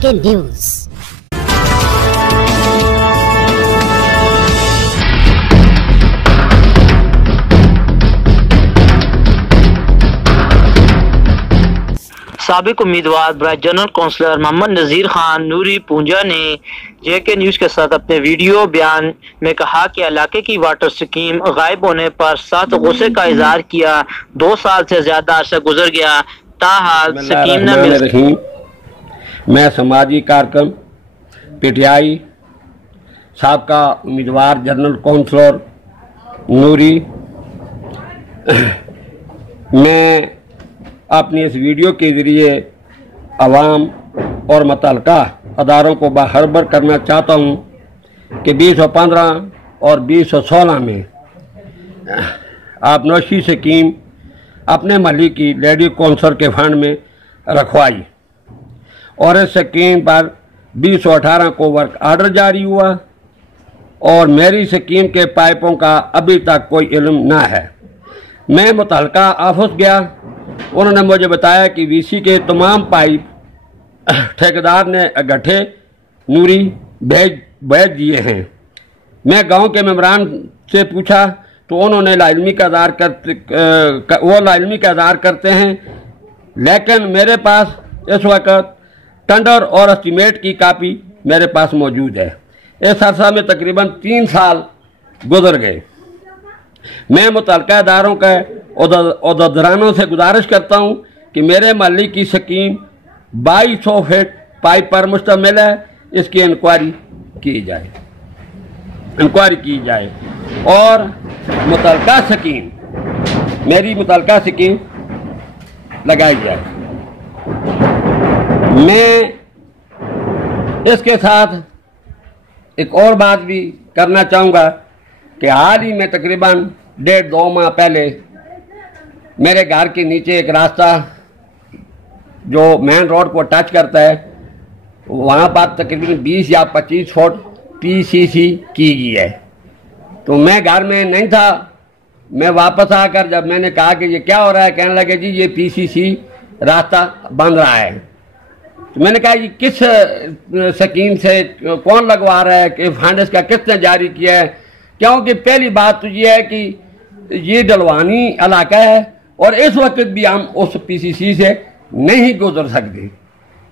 JK news. साबिक उम्मीदवार बराए जनरल कौंसलर मोहम्मद नज़ीर खान नूरी पूंजा ने JK न्यूज़ के साथ अपने वीडियो बयान में कहा कि इलाके की वाटर स्कीम गायब होने पर सख्त गुस्से का इजहार किया। 2 साल से ज्यादा अरसा गुजर गया, ताहाल स्कीम न मिल। मैं समाजी कारकुन PTI साबका उम्मीदवार जनरल कौंसलर नूरी, मैं अपनी इस वीडियो के ज़रिए अवाम और मुतल्लिका अदारों को बाखबर करना चाहता हूँ कि 2015 और 2016 में आबनोशी स्कीम अपने महल्ले की लेडी कौंसलर के फंड में रखवाई और इस स्कीम पर 2018 को वर्क आर्डर जारी हुआ और मेरी स्कीम के पाइपों का अभी तक कोई इल्म ना है। मैं मुतल्लिका ऑफिस गया, उन्होंने मुझे बताया कि VC के तमाम पाइप ठेकेदार ने इकट्ठे नूरी भेज दिए हैं। मैं गांव के मेंबरान से पूछा तो उन्होंने लाइलमी का आधार करते हैं, लेकिन मेरे पास इस वक्त टेंडर और एस्टीमेट की कापी मेरे पास मौजूद है। इस अरसा में तकरीबन 3 साल गुजर गए। मैं मुतल्लिका इदारों के उहदेदारों से गुजारिश करता हूँ कि मेरे महल्ले की स्कीम 2200 फीट पाइप पर मुश्तमिल है, इसकी इंक्वायरी की जाए और मेरी मुतल्लिका स्कीम लगाई जाए। मैं इसके साथ एक और बात भी करना चाहूँगा कि हाल ही में तकरीबन 1.5-2 माह पहले मेरे घर के नीचे एक रास्ता जो मेन रोड को टच करता है, वहाँ पर तकरीबन 20 या 25 फुट PCC की गई है। तो मैं घर में नहीं था, मैं वापस आकर जब मैंने कहा कि ये क्या हो रहा है, कहने लगे जी ये PCC रास्ता बन रहा है। तो मैंने कहा ये किस स्कीम से कौन लगवा रहा है, कि फंड इसका किसने जारी किया है? क्योंकि पहली बात तो ये है कि ये डलवानी इलाका है और इस वक्त भी हम उस PCC से नहीं गुजर सकते।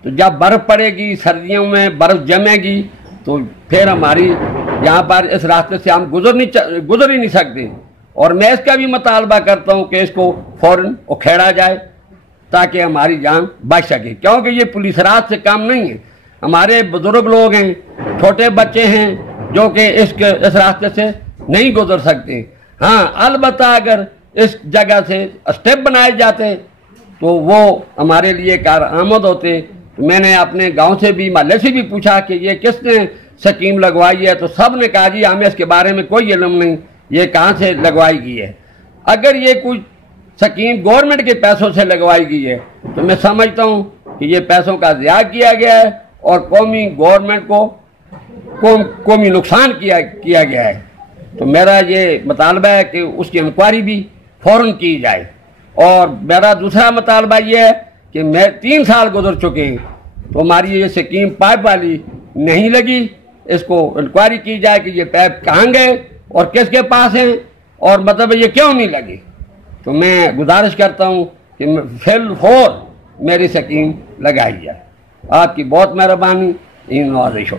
तो जब बर्फ़ पड़ेगी, सर्दियों में बर्फ़ जमेगी, तो फिर हमारी यहाँ पर इस रास्ते से हम गुजर ही नहीं सकते। और मैं इसका भी मुतालबा करता हूँ कि इसको फ़ौरन उखेड़ा जाए ताकि हमारी जान बच सके, क्योंकि ये पुलिस राज से काम नहीं है। हमारे बुजुर्ग लोग हैं, छोटे बच्चे हैं जो कि इस रास्ते से नहीं गुजर सकते। हाँ, अलबत्ता अगर इस जगह से स्टेप बनाए जाते तो वो हमारे लिए कारआमद होते। तो मैंने अपने गांव से भी, महल्ले से भी पूछा कि ये किसने स्कीम लगवाई है, तो सब ने कहा जी हमें इसके बारे में कोई इल्म नहीं, ये कहाँ से लगवाई गई है। अगर ये कोई स्कीम गवर्नमेंट के पैसों से लगवाई गई है तो मैं समझता हूँ कि ये पैसों का ज़िया किया गया है और गवर्नमेंट को कौमी नुकसान किया गया है। तो मेरा ये मुतालबा है कि उसकी इंक्वायरी भी फ़ौरन की जाए। और मेरा दूसरा मुतालबा ये है कि 3 साल गुजर चुके हैं, तो हमारी ये स्कीम पाइप वाली नहीं लगी, इसको इंक्वायरी की जाए कि ये पाइप कहाँ गए और किसके पास हैं और मतलब ये क्यों नहीं लगी। तो मैं गुजारिश करता हूँ कि फिलहाल मेरी स्कीम लगाई जाए। आपकी बहुत मेहरबानी, इन नवाज़िश हो।